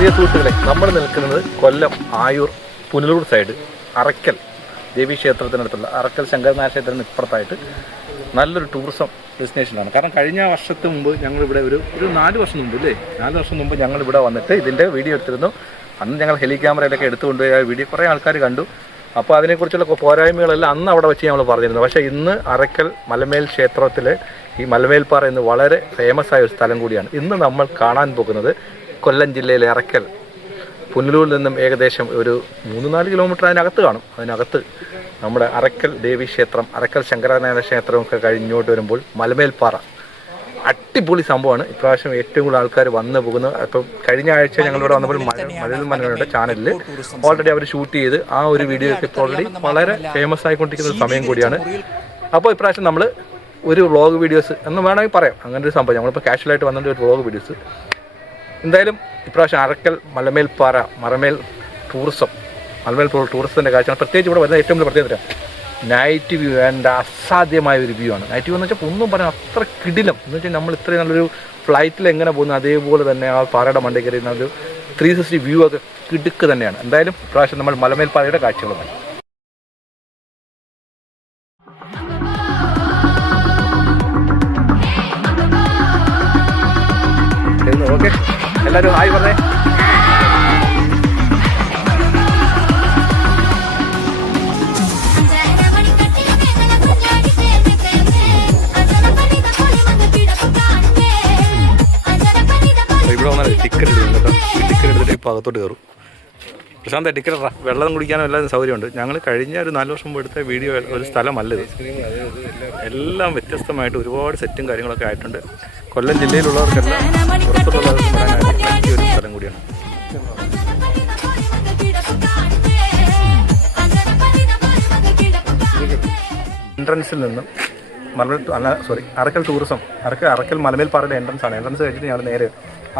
പ്രിയ സുഹൃത്തുക്കളെ, നമ്മൾ നിൽക്കുന്നത് കൊല്ലം ആയൂർ പുനലൂർ സൈഡ് അറക്കൽ ദേവീക്ഷേത്രത്തിനടുത്തുള്ള അറക്കൽ ശങ്കരനാരായണ ക്ഷേത്രത്തിന് ഇപ്പുറത്തായിട്ട് നല്ലൊരു ടൂറിസം ഡെസ്റ്റിനേഷനാണ്. കാരണം കഴിഞ്ഞ വർഷത്തിന് മുമ്പ് ഞങ്ങളിവിടെ ഒരു 4 വർഷം മുമ്പ് 4 വർഷം മുമ്പ് ഞങ്ങളിവിടെ വന്നിട്ട് ഇതിൻ്റെ വീഡിയോ എടുത്തിരുന്നു. അന്ന് ഞങ്ങൾ ഹെലി ക്യാമറയിലൊക്കെ എടുത്തുകൊണ്ടുപോയി ആ വീഡിയോ കുറേ ആൾക്കാർ കണ്ടു. അപ്പോൾ അതിനെക്കുറിച്ചുള്ള പോരായ്മകളെല്ലാം അന്ന് അവിടെ വെച്ച് നമ്മൾ പറഞ്ഞിരുന്നു. പക്ഷേ ഇന്ന് അറക്കൽ മലമേൽ ക്ഷേത്രത്തിലെ ഈ മലമേൽപ്പാറ എന്ന് വളരെ ഫേമസ് ആയ ഒരു സ്ഥലം കൂടിയാണ്. ഇന്ന് നമ്മൾ കാണാൻ പോകുന്നത് കൊല്ലം ജില്ലയിലെ അറക്കൽ പുനലൂരിൽ നിന്നും ഏകദേശം ഒരു 3-4 കിലോമീറ്റർ അതിനകത്ത് കാണും. അതിനകത്ത് നമ്മുടെ അറക്കൽ ദേവീക്ഷേത്രം, അറക്കൽ ശങ്കരനാരായണ ക്ഷേത്രമൊക്കെ കഴിഞ്ഞോട്ട് വരുമ്പോൾ മലമേൽപ്പാറ അടിപൊളി സംഭവമാണ്. ഇപ്രാവശ്യം ഏറ്റവും കൂടുതൽ ആൾക്കാർ വന്നു പോകുന്നത്. അപ്പം കഴിഞ്ഞ ആഴ്ച ഞങ്ങളിവിടെ വന്നപ്പോൾ മലയാള മനോരമയുടെ ചാനലിൽ ഓൾറെഡി അവർ ഷൂട്ട് ചെയ്ത് ആ ഒരു വീഡിയോ ഇപ്പോൾ ഓൾറെഡി വളരെ ഫേമസ് ആയിക്കൊണ്ടിരിക്കുന്ന ഒരു സമയം കൂടിയാണ്. അപ്പോൾ ഇപ്രാവശ്യം നമ്മൾ ഒരു വ്ളോഗ് വീഡിയോസ് എന്ന് വേണമെങ്കിൽ പറയാം, അങ്ങനെ ഒരു സംഭവം. നമ്മളിപ്പോൾ കാഷ്വലായിട്ട് വന്നിട്ട് ഒരു വ്ളോഗ് വീഡിയോസ് എന്തായാലും ഇപ്രാവശ്യം അറക്കൽ മലമേൽപ്പാറ മലമേൽ ടൂറിസത്തിൻ്റെ കാഴ്ചയാണ്. പ്രത്യേകിച്ച് ഇവിടെ വരുന്ന ഏറ്റവും വലിയ പ്രത്യേകത നൈറ്റ് വ്യൂ എൻ്റെ അസാധ്യമായ ഒരു വ്യൂ ആണ്. നൈറ്റ് വ്യൂ എന്ന് വെച്ചാൽ ഒന്നും പറയാം അത്ര കിടിലം എന്ന് വെച്ചാൽ നമ്മൾ ഇത്രയും നല്ലൊരു ഫ്ലൈറ്റിൽ എങ്ങനെ പോകുന്നു അതേപോലെ തന്നെ ആ പാറയുടെ മണ്ടയിൽ കയറിയുന്ന ഒരു 360 വ്യൂ ഒക്കെ കിടുക്ക് തന്നെയാണ്. എന്തായാലും ഇപ്രാവശ്യം നമ്മൾ മലമേൽപ്പാറയുടെ കാഴ്ചകളുമായി ഓക്കെ. എല്ലാവരും ഹായ് പറഞ്ഞേ. ഇവിടെ വന്നാൽ ടിക്കറ്റ് എടുക്കും കേട്ടോ. ഈ ടിക്കറ്റ് എടുത്തിട്ട് ഇപ്പോൾ അകത്തോട്ട് കയറും. പ്രശാന്ത ടിക്കറ്റ് ഇടാം. വെള്ളം കുടിക്കാനും എല്ലാം സൗകര്യമുണ്ട്. ഞങ്ങൾ കഴിഞ്ഞ ഒരു 4 വർഷം മുമ്പ് എടുത്ത വീഡിയോ ഒരു സ്ഥലമല്ലത്. എല്ലാം വ്യത്യസ്തമായിട്ട് ഒരുപാട് സെറ്റും കാര്യങ്ങളൊക്കെ ആയിട്ടുണ്ട്. കൊല്ലം ജില്ലയിലുള്ളവർക്കെല്ലാം പുറത്തുള്ളവർക്കും വരാനായിട്ട് പറ്റിയ ഒരു സ്ഥലം കൂടിയാണ്. എൻട്രൻസിൽ നിന്നും അറക്കൽ ടൂറിസം അറക്കൽ മലമേൽപ്പാറയുടെ എൻട്രൻസ് ആണ്. എൻട്രൻസ് കഴിഞ്ഞിട്ട് ഞങ്ങൾ നേരെ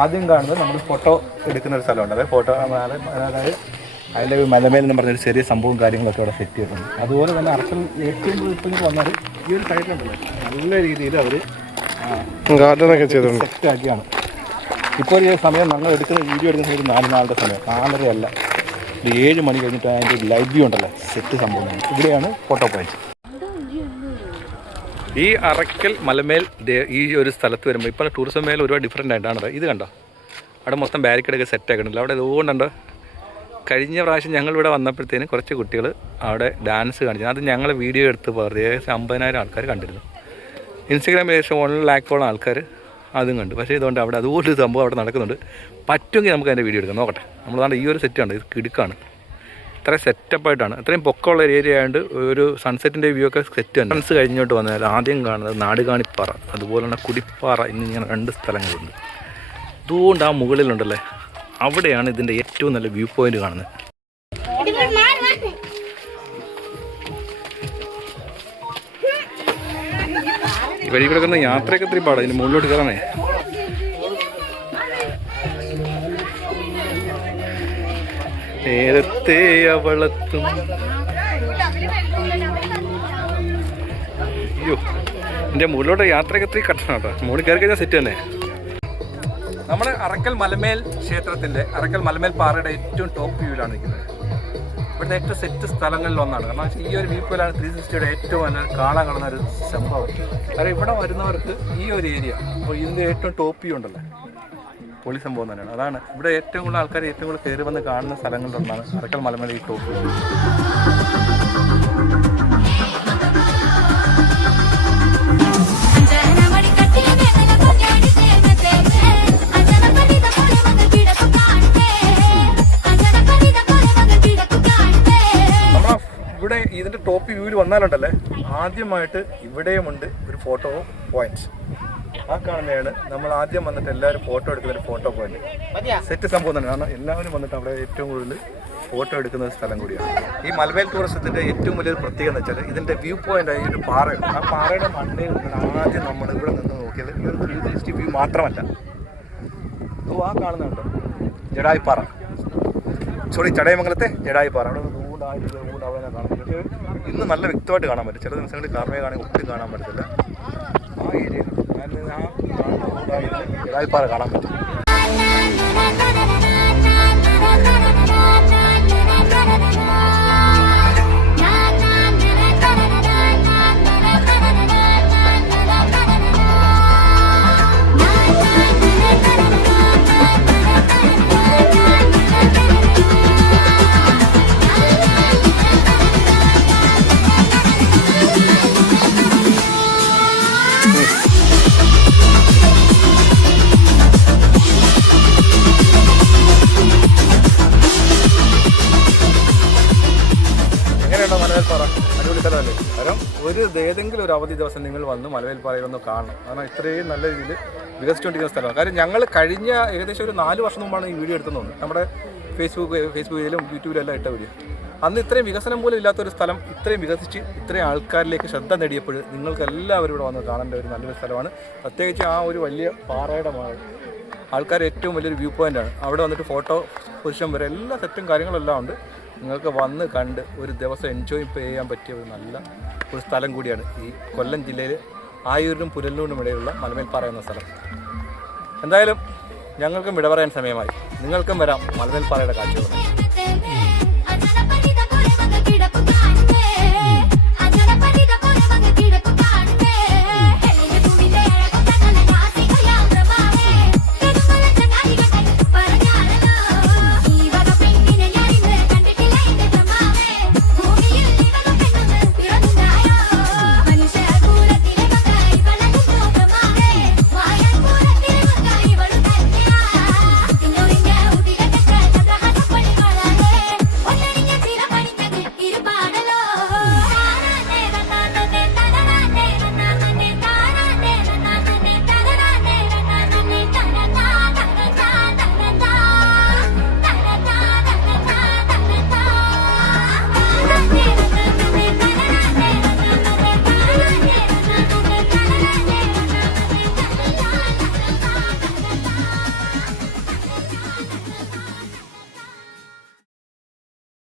ആദ്യം കാണുന്നത് നമ്മൾ ഫോട്ടോ എടുക്കുന്ന ഒരു സ്ഥലമുണ്ട്. അതായത് ഫോട്ടോ അതായത് അതിൻ്റെ മലമേൽ എന്ന് പറഞ്ഞൊരു ചെറിയ സംഭവം കാര്യങ്ങളൊക്കെ അവിടെ സെറ്റ് ചെയ്തിട്ടുണ്ട്. അതുപോലെ തന്നെ അറക്കൽ ഏറ്റവും ഇപ്പോൾ വന്നാൽ ഈ ഒരു സൈഡിലുണ്ടല്ലോ നല്ല രീതിയിൽ അവർ ഗാർഡനൊക്കെ ചെയ്തിട്ടുണ്ട്, സെറ്റാക്കിയാണ്. ഇപ്പോൾ ഈ സമയം ഞങ്ങൾ എടുക്കുന്ന വീഡിയോ എടുക്കുന്ന ഒരു 4 നാളുടെ സമയം, 4:30 അല്ല, ഒരു 7 മണി കഴിഞ്ഞിട്ട് അതിൻ്റെ ഒരു ലൈവ് വ്യൂ ഉണ്ടല്ലോ, സെറ്റ് സംഭവം. ഇവിടെയാണ് ഫോട്ടോ പോയിന്റ്. ഈ അറക്കൽ മലമേൽ ഈ ഒരു സ്ഥലത്ത് വരുമ്പോൾ ഇപ്പോൾ ടൂറിസം മേഖല ഒരുപാട് ഡിഫറെൻ്റ് ആയിട്ടാണ്. ഇത് കണ്ടോ, അവിടെ മൊത്തം ബാരിക്കേഡൊക്കെ സെറ്റ് ആക്കണമല്ലോ. അവിടെ ഇതുകൊണ്ടുണ്ടോ കഴിഞ്ഞ പ്രാവശ്യം ഞങ്ങളിവിടെ വന്നപ്പോഴത്തേന് കുറച്ച് കുട്ടികൾ അവിടെ ഡാൻസ് കാണിച്ചു. അത് ഞങ്ങൾ വീഡിയോ എടുത്ത് പറഞ്ഞു. ഏകദേശം 50,000 ആൾക്കാർ കണ്ടിരുന്നു. ഇൻസ്റ്റഗ്രാമിൽ ഏകദേശം 1 ലക്ഷോളം ആൾക്കാർ അതും കണ്ടു. പക്ഷേ ഇതുകൊണ്ട് അവിടെ അതുപോലൊരു സംഭവം അവിടെ നടക്കുന്നുണ്ട്. പറ്റുമെങ്കിൽ നമുക്ക് അതിൻ്റെ വീഡിയോ എടുക്കാം, നോക്കട്ടെ. നമ്മളാണ്ട് ഈ ഒരു സെറ്റാണ്, ഇത് കിടുക്കാണ്. ഇത്ര സെറ്റപ്പായിട്ടാണ്, അത്രയും പൊക്കമുള്ള ഒരു ഏരിയ ആയതുകൊണ്ട് ഒരു സൺസെറ്റിൻ്റെ വ്യൂ ഒക്കെ സെറ്റ് തന്നെ. സൺസ് കഴിഞ്ഞോട്ട് വന്നാൽ ആദ്യം കാണുന്നത് നാടുകാണിപ്പാറ, അതുപോലെ തന്നെ കുടിപ്പാറ എന്നിങ്ങനെ 2 സ്ഥലങ്ങളുണ്ട്. അതുകൊണ്ട് ആ മുകളിലുണ്ടല്ലേ, അവിടെയാണ് ഇതിൻ്റെ ഏറ്റവും നല്ല വ്യൂ പോയിന്റ് കാണുന്നത്. ഈ വഴി കിടക്കുന്ന യാത്രയൊക്കെ ഇത്തിരി പാടാം, ഇതിന് മുകളിലോട്ട് കയറാനേ. നേരത്തെ അവളത്തും അയ്യോ, എൻ്റെ മുകളിലോട്ട് യാത്രയൊക്കെ ഇത്തിരി കട്ടണം കേട്ടോ. മുകളിൽ കയറി കഴിഞ്ഞാൽ സെറ്റ് തന്നെ. നമ്മൾ അറക്കൽ മലമേൽ ക്ഷേത്രത്തിൻ്റെ അറക്കൽ മലമേൽ പാറയുടെ ഏറ്റവും ടോപ്പ് വ്യൂവിലാണ് നിൽക്കുന്നത്. ഇവിടുത്തെ ഏറ്റവും സെറ്റ് സ്ഥലങ്ങളിൽ ഒന്നാണ്. കാരണം ഈ ഒരു വ്യൂ പോയിലാണ് 360യുടെ ഏറ്റവും നല്ല കാണാൻ കാണുന്ന ഒരു സംഭവം. കാരണം ഇവിടെ വരുന്നവർക്ക് ഈ ഒരു ഏരിയ, അപ്പോൾ ഇതിൻ്റെ ഏറ്റവും ടോപ്പ് വ്യൂ ഉണ്ടല്ലോ, പൊളി സംഭവം തന്നെയാണ്. അതാണ് ഇവിടെ ഏറ്റവും കൂടുതൽ ആൾക്കാർ ഏറ്റവും കൂടുതൽ കയറി വന്ന് കാണുന്ന സ്ഥലങ്ങളിലൊന്നാണ് അറക്കൽ മലമേൽ ഈ ടോപ്പ് വ്യൂ. ഇവിടെ ഇതിൻ്റെ ടോപ്പ് വ്യൂവിൽ വന്നാലുണ്ടല്ലേ, ആദ്യമായിട്ട് ഇവിടെയുമുണ്ട് ഒരു ഫോട്ടോ പോയിന്റ്. ആ കാണുന്നതാണ് നമ്മൾ ആദ്യം വന്നിട്ട് എല്ലാവരും ഫോട്ടോ എടുക്കുന്ന ഒരു ഫോട്ടോ പോയിന്റ്. സെറ്റ് സംഭവം തന്നെ. കാരണം എല്ലാവരും വന്നിട്ട് അവിടെ ഏറ്റവും കൂടുതൽ ഫോട്ടോ എടുക്കുന്ന ഒരു സ്ഥലം കൂടിയാണ്. ഈ മലമേൽ ടൂറിസത്തിൻ്റെ ഏറ്റവും വലിയൊരു പ്രത്യേകത എന്ന് വെച്ചാൽ ഇതിൻ്റെ വ്യൂ പോയിന്റ് ആയി ഒരു പാറയാണ്. ആ പാറയുടെ മണ്ടയിൽ ആദ്യം നമ്മൾ ഇവിടെ നിന്ന് നോക്കിയത് ഈ ഒരു 360 വ്യൂ മാത്രമല്ല, അപ്പോൾ ആ കാണുന്നുണ്ട് ജഡായിപ്പാറ, ചടയമംഗലത്തെ ജഡായിപ്പാറ. അവിടെ ഊണ്ടാവാൻ കാണാൻ പറ്റും. പക്ഷേ ഇന്ന് നല്ല വ്യക്തമായിട്ട് കാണാൻ പറ്റും. ചില ദിവസങ്ങളിൽ കാർമേ കാണാൻ ഒട്ടും കാണാൻ പറ്റത്തില്ല. ആ ഏരിയ ജഡായിപ്പാറ കാണാൻ പറ്റും. മലവേൽപ്പാറ അടിപൊളി സ്ഥലമല്ലേ? കാരണം ഏതെങ്കിലും ഒരു അവധി ദിവസം നിങ്ങൾ വന്ന് മലവേൽപ്പാറയിലൊന്ന് കാണണം. കാരണം ഇത്രയും നല്ല രീതിയിൽ വികസിച്ചുകൊണ്ടിരിക്കുന്ന സ്ഥലമാണ്. കാര്യം ഞങ്ങൾ കഴിഞ്ഞ ഏകദേശം ഒരു 4 വർഷം മുമ്പാണ് ഈ വീഡിയോ എടുത്തുന്നത്. നമ്മുടെ ഫേസ്ബുക്കിലും യൂട്യൂബിലും എല്ലാം ഇട്ട വീഡിയോ. അന്ന് ഇത്രയും വികസനം പോലും ഇല്ലാത്തൊരു സ്ഥലം ഇത്രയും വികസിച്ച് ഇത്രയും ആൾക്കാരിലേക്ക് ശ്രദ്ധ നേടിയപ്പോൾ നിങ്ങൾക്ക് എല്ലാവരും ഇവിടെ വന്ന് കാണേണ്ട ഒരു നല്ലൊരു സ്ഥലമാണ്. പ്രത്യേകിച്ച് ആ ഒരു വലിയ പാറയുടെ ആൾക്കാർ ഏറ്റവും വലിയൊരു വ്യൂ പോയിൻ്റാണ്. അവിടെ വന്നിട്ട് ഫോട്ടോ പൊസിഷൻ വരെ എല്ലാ സെറ്റും കാര്യങ്ങളെല്ലാം ഉണ്ട്. നിങ്ങൾക്ക് വന്ന് കണ്ട് ഒരു ദിവസം എൻജോയ് ചെയ്യാൻ പറ്റിയ ഒരു നല്ല ഒരു സ്ഥലം കൂടിയാണ് ഈ കൊല്ലം ജില്ലയിൽ ആയൂരിനും പുനലൂരിനും ഇടയിലുള്ള മലമേൽപ്പാറ എന്ന സ്ഥലം. എന്തായാലും ഞങ്ങൾക്കും വിട പറയാൻ സമയമായി. നിങ്ങൾക്കും വരാം മലമേൽപ്പാറയുടെ കാഴ്ചകൾ.